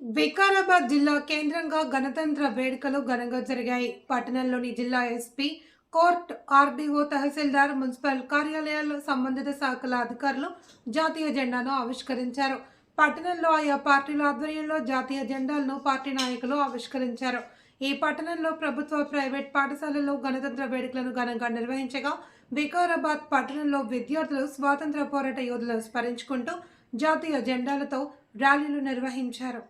వికారాబాద్ జిల్లా కేంద్రంగా గణతంత్ర వేడుకలు ఘనంగా జరిగాయి. పట్టణంలోని జిల్లా SP court RDO tahsildar municipal కార్యాలయాల్లో సంబంధిత శాఖల అధికారులు జాతీయ జెండాను ఆవిష్కరించారు. పట్టణంలో ఆయా పార్టీల ఆధ్వర్యంలో జాతీయ జెండాలను పార్టీ నాయకులు ఆవిష్కరించారు. ఈ పట్టణంలో ప్రభుత్వ ప్రైవేట్ పాఠశాలల్లో గణతంత్ర వేడుకలను ఘనంగా నిర్వహించగా వికారాబాద్ పట్టణంలో విద్యార్థులు స్వాతంత్ర పోరాట యోధులను స్మరించుకుంటూ జాతీయ జెండాలతో ర్యాలీలు నిర్వహించారు.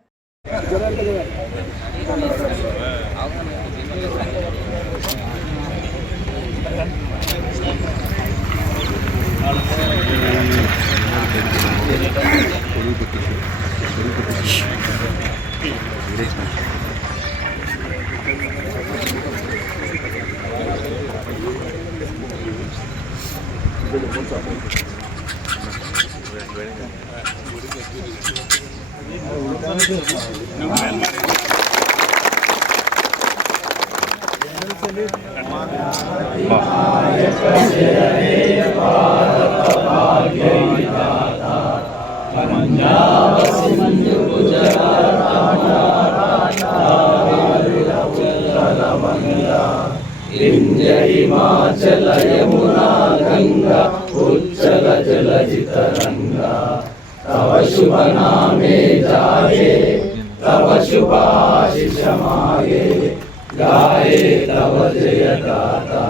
हिमाचल यमुना गङ्गा उच्चल जलजितरङ्गा तव शुभ नामे जागे तव शुभाशिष गाये तव जय दाता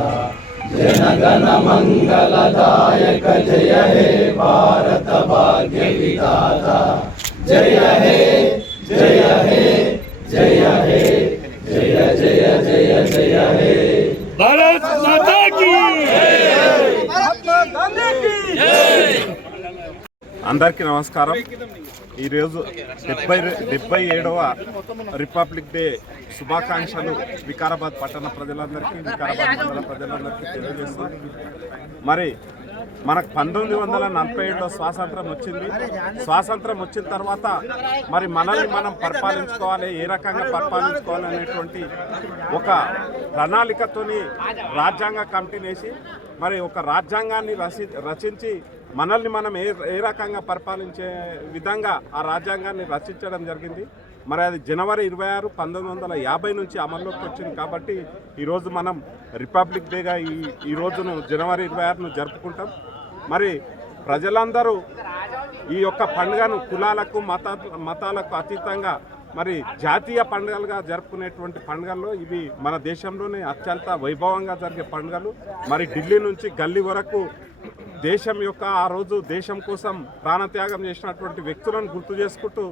जनगण मंगलदायक जय हे भारत भाग्य विदाता जय हे जय हे जय हे जय जय जय जय हे। भारत माता की। महात्मा गांधी की। అందరికీ నమస్కారం. ఈరోజు డెబ్బై డెబ్బై ఏడవ రిపబ్లిక్ డే శుభాకాంక్షలు వికారాబాద్ పట్టణ ప్రజలందరికీ వికారాబాద్ మండల ప్రజలందరికీ తెలియజేస్తూ. మరి మనకు పంతొమ్మిది వందల నలభై ఏడులో స్వాతంత్రం వచ్చింది. స్వాతంత్రం వచ్చిన తర్వాత మరి మనల్ని మనం పరిపాలించుకోవాలి ఏ రకంగా పరిపాలించుకోవాలి అనేటువంటి ఒక ప్రణాళికతోని రాజ్యాంగ కమిటీని వేసి మరి ఒక రాజ్యాంగాన్ని రచి రచించి మనల్ని మనం ఏ ఏ రకంగా పరిపాలించే విధంగా ఆ రాజ్యాంగాన్ని రచించడం జరిగింది. మరి అది జనవరి ఇరవై ఆరు పంతొమ్మిది వందల యాభై నుంచి అమల్లోకి వచ్చింది కాబట్టి ఈరోజు మనం రిపబ్లిక్ డేగా ఈ ఈ రోజును జనవరి ఇరవై ఆరును జరుపుకుంటాం. మరి ప్రజలందరూ ఈ యొక్క పండుగను కులాలకు మత మతాలకు అతీతంగా మరి జాతీయ పండుగలుగా జరుపుకునేటువంటి పండుగల్లో ఇవి మన దేశంలోనే అత్యంత వైభవంగా జరిగే పండుగలు. మరి ఢిల్లీ నుంచి గల్లీ వరకు దేశం యొక్క ఆ రోజు దేశం కోసం ప్రాణత్యాగం చేసినటువంటి వ్యక్తులను గుర్తు చేసుకుంటూ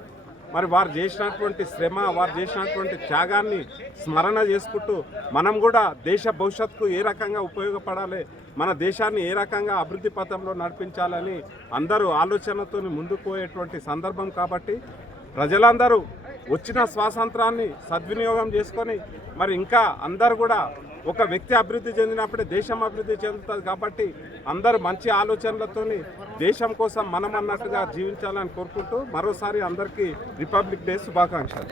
మరి వారు చేసినటువంటి శ్రమ వారు చేసినటువంటి త్యాగాన్ని స్మరణ చేసుకుంటూ మనం కూడా దేశ భవిష్యత్తుకు ఏ రకంగా ఉపయోగపడాలి మన దేశాన్ని ఏ రకంగా అభివృద్ధి పథంలో నడిపించాలని అందరూ ఆలోచనతో ముందుకు పోయేటువంటి సందర్భం కాబట్టి ప్రజలందరూ వచ్చిన స్వాతంత్రాన్ని సద్వినియోగం చేసుకొని మరి ఇంకా అందరూ కూడా ఒక వ్యక్తి అభివృద్ధి చెందినప్పుడే దేశం అభివృద్ధి చెందుతుంది కాబట్టి అందరూ మంచి ఆలోచనలతోని దేశం కోసం మనం అన్నట్టుగా జీవించాలని కోరుకుంటూ మరోసారి అందరికీ రిపబ్లిక్ డే శుభాకాంక్షలు.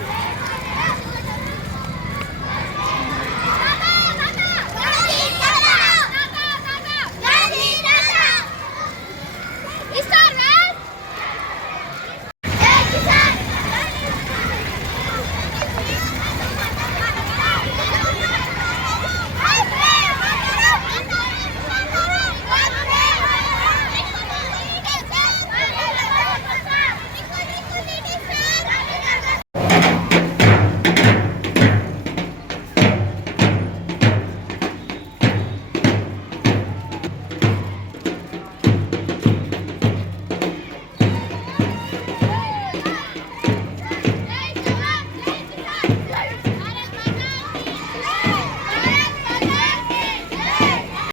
Yeah.